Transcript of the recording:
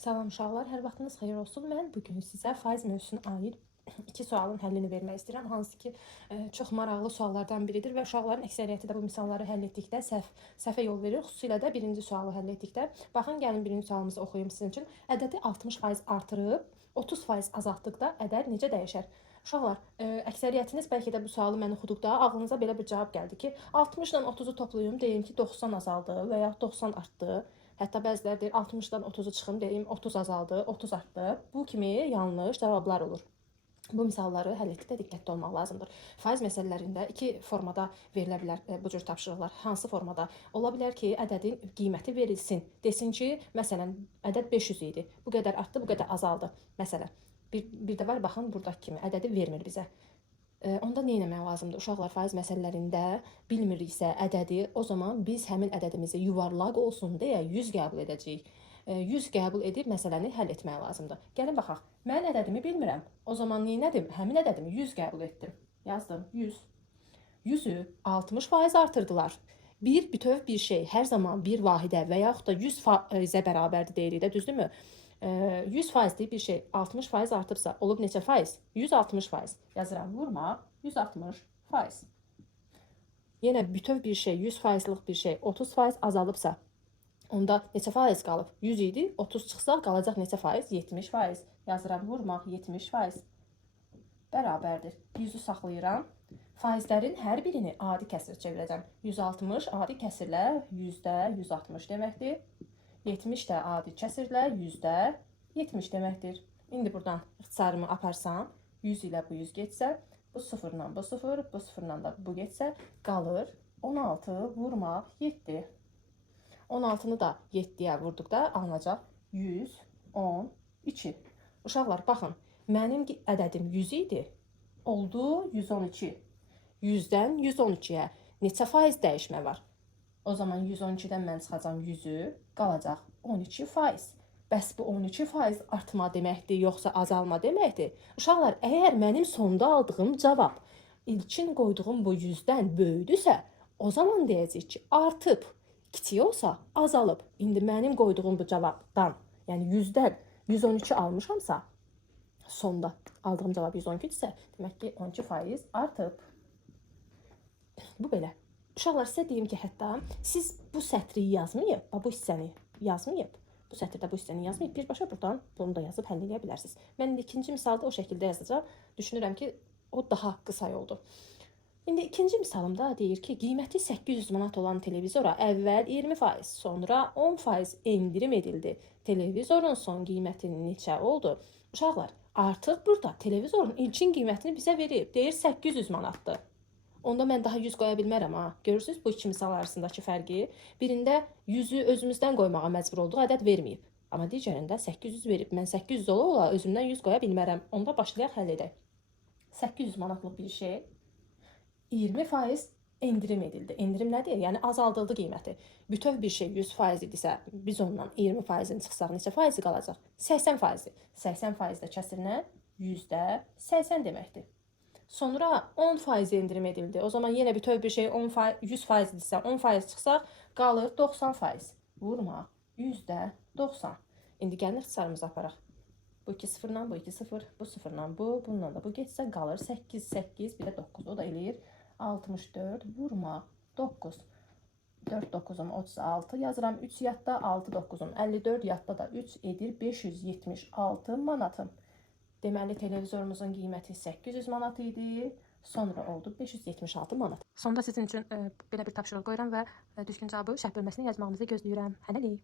Salam uşaqlar, hər vaxtınız xeyir olsun. Mən bugün sizə faiz mövzusuna aid iki sualın həllini vermək istəyirəm. Hansı ki, çox maraqlı suallardan biridir və uşaqların əksəriyyəti də bu misalları həll etdikdə səhvə yol verir. Xüsusilə də birinci sualı həll etdikdə. Baxın, gəlin birinci sualımızı oxuyum sizin üçün. Ədədi 60% artırıb 30% azaltdıqda ədəd necə dəyişər? Uşaqlar, əksəriyyətiniz bəlkə də bu sualı mən oxuduqda ağlınıza belə bir cavab gəldi ki, 60 ilə 30-u toplayım, deyim ki, 90 azaldı və ya 90 artdı. Hətta bəziləri deyir 60-dan 30-u çıxım, deyim 30 azaldı, 30 artdı. Bu kimi yanlış cavablar olur. Bu misalları həll etdikdə diqqətli olmaq lazımdır. Faiz məsələlərində iki formada verilə bilər bu cür tapşırıqlar. Hansı formada? Ola bilər ki, ədədin qiyməti verilsin. Desin ki, məsələn, ədəd 500 idi. Bu qədər artdı, bu qədər azaldı. Məsələn, bir də var, baxın, buradakı kimi ədədi vermir bizə. Onda nə etmək lazımdır? Uşaqlar, faiz məsələlərində bilmiriksə ədədi, o zaman biz həmin ədədimizi yuvarlaq olsun deyə 100 qəbul edəcəyik. 100 qəbul edib məsələni həll etmək lazımdır. Gəlin baxaq. Mən ədədimi bilmirəm. O zaman nə edim? Həmin ədədimi 100 qəbul etdim. Yazdım 100. 100-ü 60% artırdılar. Bütöv bir şey hər zaman bir vahidə və yaxud da 100%-ə bərabərdir deyirik də, düzdürmü? 100%'lik bir şey 60% artıbsa olub neçə faiz? 160%. Yazıram, vurma 160%. Yenə bütöv bir şey 100%'lik bir şey 30% azalıbsa onda neçə faiz qalıb? 100 idi, 30 çıxsa qalacaq neçə faiz? 70%. Yazıram, vurmaq 70%. Bərabərdir. 100'ü saxlayıram. Faizlərin hər birini adi kəsir çevirəcəm. 160 adi kəsirlə %160 deməkdir. 70 də adi kəsirlə %70 deməkdir. İndi buradan ixtisarımı aparsam, 100 ilə bu 100 getsə, bu sıfırla bu sıfır, bu sıfırla da bu getsə, qalır 16 vurmaq 7. 16'nı da 7'yə vurduqda alınacaq 112. Uşaqlar, baxın, mənim ədədim 100 idi, oldu 112. 100-dən 112'yə neçə faiz dəyişmə var? O zaman 112'dən mən çıxacam 100'ü, qalacaq 12%. Bəs bu 12% artma deməkdir, yoxsa azalma deməkdir? Uşaqlar, əgər mənim sonda aldığım cavab ilkin qoyduğum bu 100'dən böyüdüsə, o zaman deyəcək ki, artıb. Kiçik olsa azalıb. İndi mənim qoyduğum bu cavabdan, yəni 100'dən 112 almışamsa, sonda aldığım cavab 112 isə, demək ki, 12% artıb. Bu belə. Uşaqlar, sizə deyim ki, hətta siz bu sətri yazmayıb, bu hissəni yazmayıb, bu sətirdə bu hissəni yazmayıb, birbaşa buradan bunu da yazıb həll edə bilərsiniz. Mən ikinci misalda o şəkildə yazacağım. Düşünürəm ki, o daha qısa yoldur. İndi ikinci misalımda deyir ki, qiyməti 800 manat olan televizora əvvəl 20%, sonra 10% endirim edildi. Televizorun son qiyməti neçə oldu? Uşaqlar, artıq burada televizorun ilkin qiymətini bizə verib. Deyir 800 manatdır. Onda mən daha 100 qoya bilmərəm ha. Görürsünüz bu iki misal arasındakı fərqi? Birində 100'ü özümüzdən qoymağa məcbur olduq, ədəd verməyib. Amma digərində 800 verib. Mən 800 ola özümdən 100 qoya bilmərəm. Onda başlayaq həll edək. 800 manatlıq bir şey 20% endirim edildi. Endirim nədir? Yəni azaldıldı qiyməti. Bütöv bir şey 100% idisə, biz ondan 20%'ini çıxsaq neçə faizi qalacaq? 80%. 80% də kəsirlə %80 deməkdir. Sonra 10% endirim edildi. O zaman yenə bütöv bir şey 100% idisə, 10% çıxsaq qalır 90%. Vurma %90. İndi gəlin ixtisarımızı aparaq. Bu 2 sıfırla, bu 2 sıfır, bu sıfırla bu, bununla da bu getsə qalır 8, 8, bir də 9. O da eləyir 64, vurma 9. 4 9'um 36 yazıram. 3 yadda, 6 9'um 54, yadda da 3 edir 576 manatım. Deməli, televizorumuzun qiyməti 800 manat idi, sonra oldu 576 manat. Sonda sizin üçün belə bir tapşırıq qoyuram və düzgün cavabı şərh bölməsində yazmağınızı gözləyirəm. Hələlik.